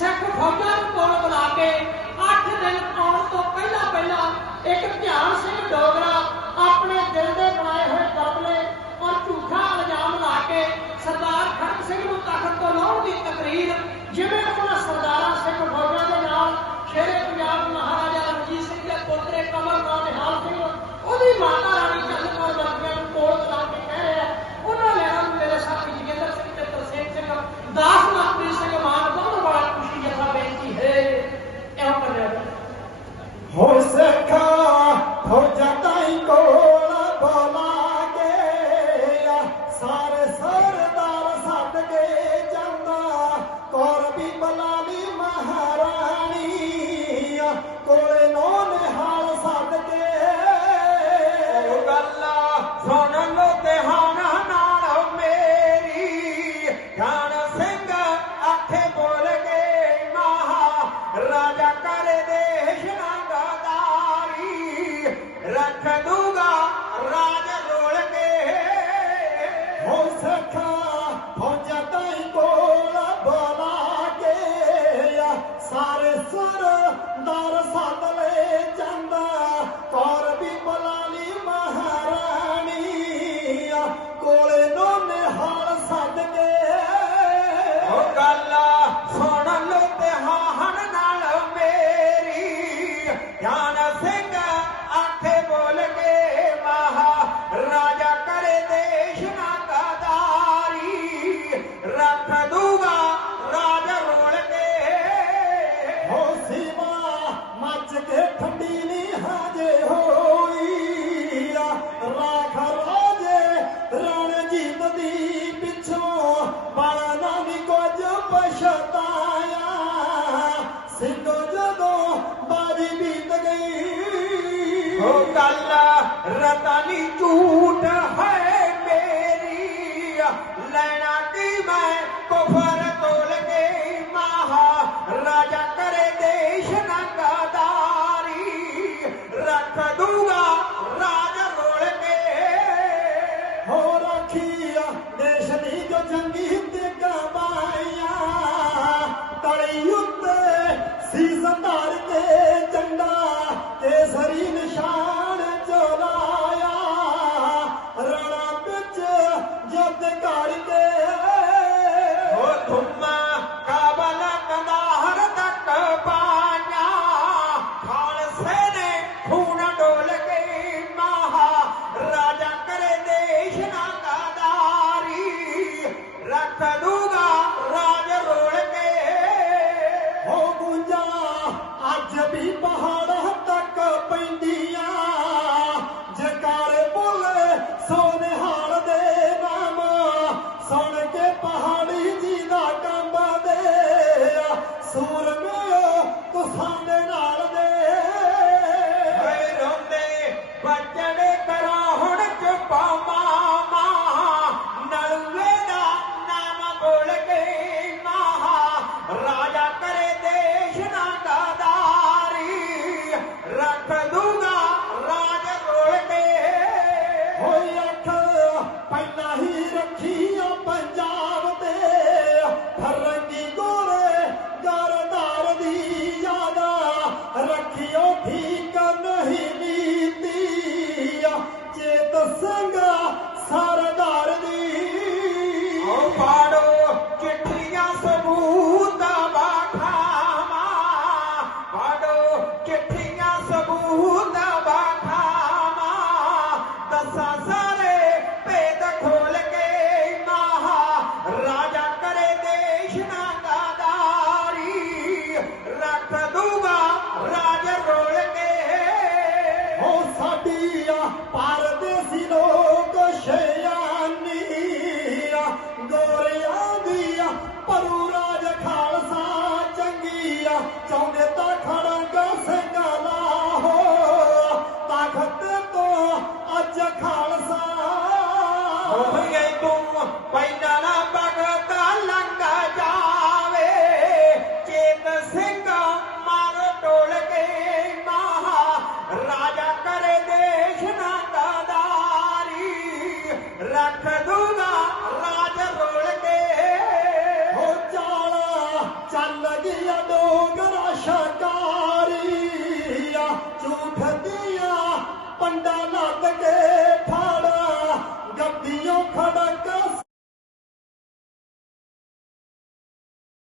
ਸਿੱਖ ਫੌਜਾਂ ਨੂੰ ਕੋਲ ਬੁਲਾ ਕੇ 8 ਦਿਨ ਆਉਣ ਤੋਂ ਪਹਿਲਾਂ ਪਹਿਲਾਂ ਇੱਕ ਧਿਆਨ ਸਿੰਘ ਡੋਗਰਾ ਆਪਣੇ ਦਿਲ ਦੇ ਬਣਾਏ ਹੋਏ ਦਰਬਲੇ ਔਰ ਝੂਠਾ ਇਲਜ਼ਾਮ ਲਾ ਕੇ ਸਰਦਾਰ ਖੜਕ ਸਿੰਘ ਨੂੰ ਤਾਕਤ ਤੋਂ ਲਾਉਣ ਦੀ ਤਕਰੀਰ ਜਿਵੇਂ ਉਹਨਾਂ ਸਰਦਾਰਾਂ ਸਿੱਖ ਫੌਜਾਂ ਦੇ ਨਾਲ ਸ਼ੇਰੇ ਪੰਜਾਬ ਮਹਾਰਾਜਾ ਰਣਜੀਤ ਸਿੰਘ ਦੇ ਪੋਤਰੇ ਕਮਰ ਮਾਨ ਨਿਹਾਲ ਸਿੰਘ ਉਹਦੀ ਮਾਤਾ con ਬਾਣਾ ਨਹੀਂ ਕੁਝ ਪਛਤਾਇਆ। ਸਿੰਘੋ ਜਦੋਂ ਬਾਰੀ ਬੀਤ ਗਈ। ਹੋ ਗੱਲ, ਰਤਾ ਨਹੀਂ ਝੂਠ ਹੈ ਮੇਰੀ। ਲੈਣਾ matador. ਪਰਦੇਸੀ ਲੋਕ ਸ਼ਿਆਨੀਆਂ ਗੋ up and down